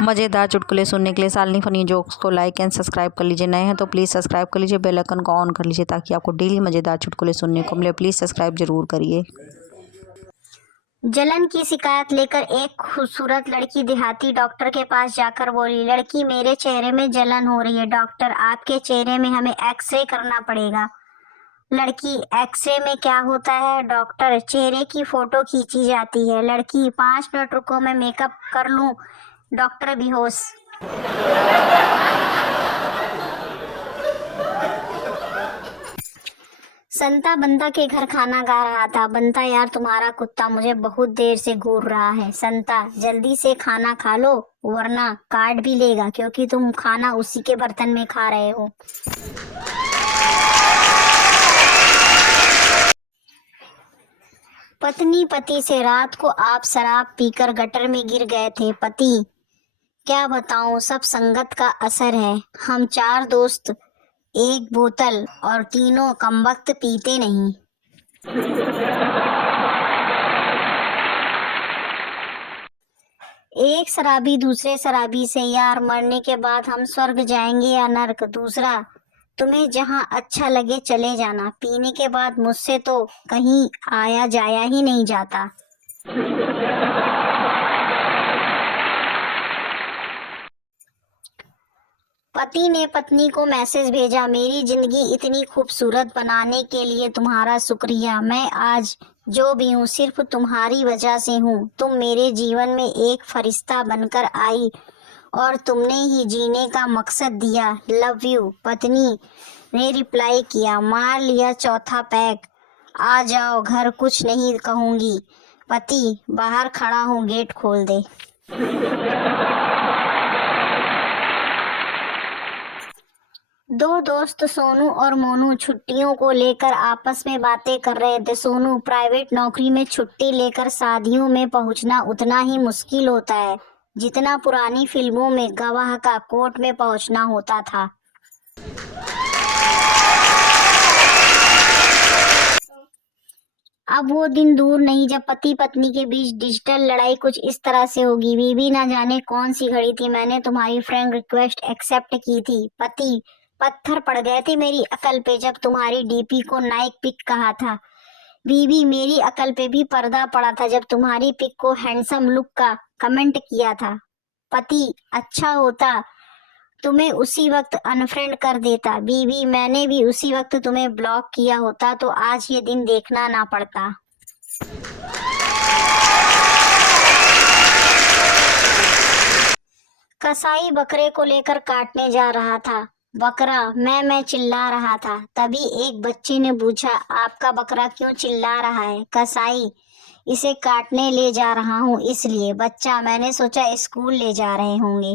मज़ेदार चुटकुले सुनने के लिए शालिनी फनी जोक्स को लाइक एंड सब्सक्राइब कर लीजिए। नए हैं तो प्लीज़ सब्सक्राइब कर लीजिए, बेल आइकन को ऑन कर लीजिए ताकि आपको डेली मज़ेदार चुटकुले सुनने को मिले। प्लीज़ सब्सक्राइब जरूर करिए। जलन की शिकायत लेकर एक खूबसूरत लड़की देहाती डॉक्टर के पास जाकर बोली, लड़की मेरे चेहरे में जलन हो रही है, डॉक्टर आपके चेहरे में हमें एक्सरे करना पड़ेगा। लड़की, एक्सरे में क्या होता है? डॉक्टर, चेहरे की फोटो खींची जाती है। लड़की, 5 मिनट रुको मैं मेकअप कर लूं। डॉक्टर बेहोश। संता बंता के घर खाना गा रहा था। बंता, यार तुम्हारा कुत्ता मुझे बहुत देर से घूर रहा है। संता, जल्दी से खाना खा लो वरना काट भी लेगा, क्योंकि तुम खाना उसी के बर्तन में खा रहे हो। पत्नी पति से, रात को आप शराब पीकर गटर में गिर गए थे। पति, क्या बताऊं, सब संगत का असर है। हम 4 दोस्त, 1 बोतल और तीनों कमबख्त पीते नहीं। एक शराबी दूसरे शराबी से, यार मरने के बाद हम स्वर्ग जाएंगे या नर्क? दूसरा, तुम्हें जहां अच्छा लगे चले जाना, पीने के बाद मुझसे तो कहीं आया जाया ही नहीं जाता। पति ने पत्नी को मैसेज भेजा, मेरी जिंदगी इतनी खूबसूरत बनाने के लिए तुम्हारा शुक्रिया। मैं आज जो भी हूँ सिर्फ तुम्हारी वजह से हूँ। तुम मेरे जीवन में एक फरिश्ता बनकर आई और तुमने ही जीने का मकसद दिया। Love you. पत्नी ने रिप्लाई किया, मार लिया चौथा पैक, आ जाओ घर, कुछ नहीं कहूंगी। पति, बाहर खड़ा हूँ, गेट खोल दे। दो दोस्त सोनू और मोनू छुट्टियों को लेकर आपस में बातें कर रहे थे। सोनू, प्राइवेट नौकरी में छुट्टी लेकर शादियों में पहुंचना उतना ही मुश्किल होता है जितना पुरानी फिल्मों में गवाह का कोर्ट में पहुंचना होता था। अब वो दिन दूर नहीं जब पति पत्नी के बीच डिजिटल लड़ाई कुछ इस तरह से होगी। बीवी, ना जाने कौन सी घड़ी थी, मैंने तुम्हारी फ्रेंड रिक्वेस्ट एक्सेप्ट की थी। पति, पत्थर पड़ गए थे मेरी अकल पे जब तुम्हारी डीपी को नाइक पिक कहा था। बीवी, मेरी अकल पे भी पर्दा पड़ा था जब तुम्हारी पिक को हैंडसम लुक का कमेंट किया था। पति, अच्छा होता तुम्हें उसी वक्त अनफ्रेंड कर देता। बीवी, मैंने भी उसी वक्त तुम्हें ब्लॉक किया होता तो आज ये दिन देखना ना पड़ता। कसाई बकरे को लेकर काटने जा रहा था। बकरा मैं चिल्ला रहा था। तभी एक बच्चे ने पूछा, आपका बकरा क्यों चिल्ला रहा है? कसाई, इसे काटने ले जा रहा हूँ इसलिए। बच्चा, मैंने सोचा स्कूल ले जा रहे होंगे।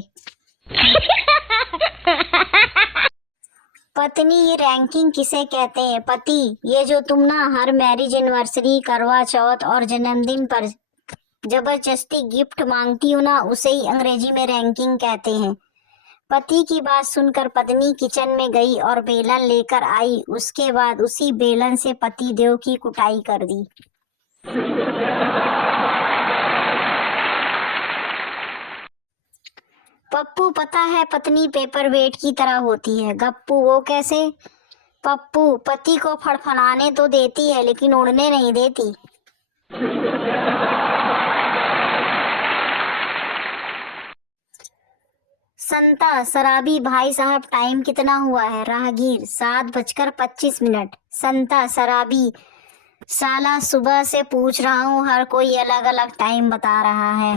पत्नी, ये रैंकिंग किसे कहते हैं? पति, ये जो तुम ना हर मैरिज एनिवर्सरी, करवा चौथ और जन्मदिन पर जबरदस्ती गिफ्ट मांगती हो ना, उसे ही अंग्रेजी में रैंकिंग कहते हैं। पति की बात सुनकर पत्नी किचन में गई और बेलन लेकर आई। उसके बाद उसी बेलन से पति देव की कुटाई कर दी। पप्पू, पता है पत्नी पेपर वेट की तरह होती है। गप्पू, वो कैसे? पप्पू, पति को फड़फड़ाने तो देती है लेकिन उड़ने नहीं देती। संता, शराबी भाई साहब, टाइम कितना हुआ है? राहगीर, 7:25। संता, शराबी, साला सुबह से पूछ रहा हूँ, हर कोई अलग अलग टाइम बता रहा है।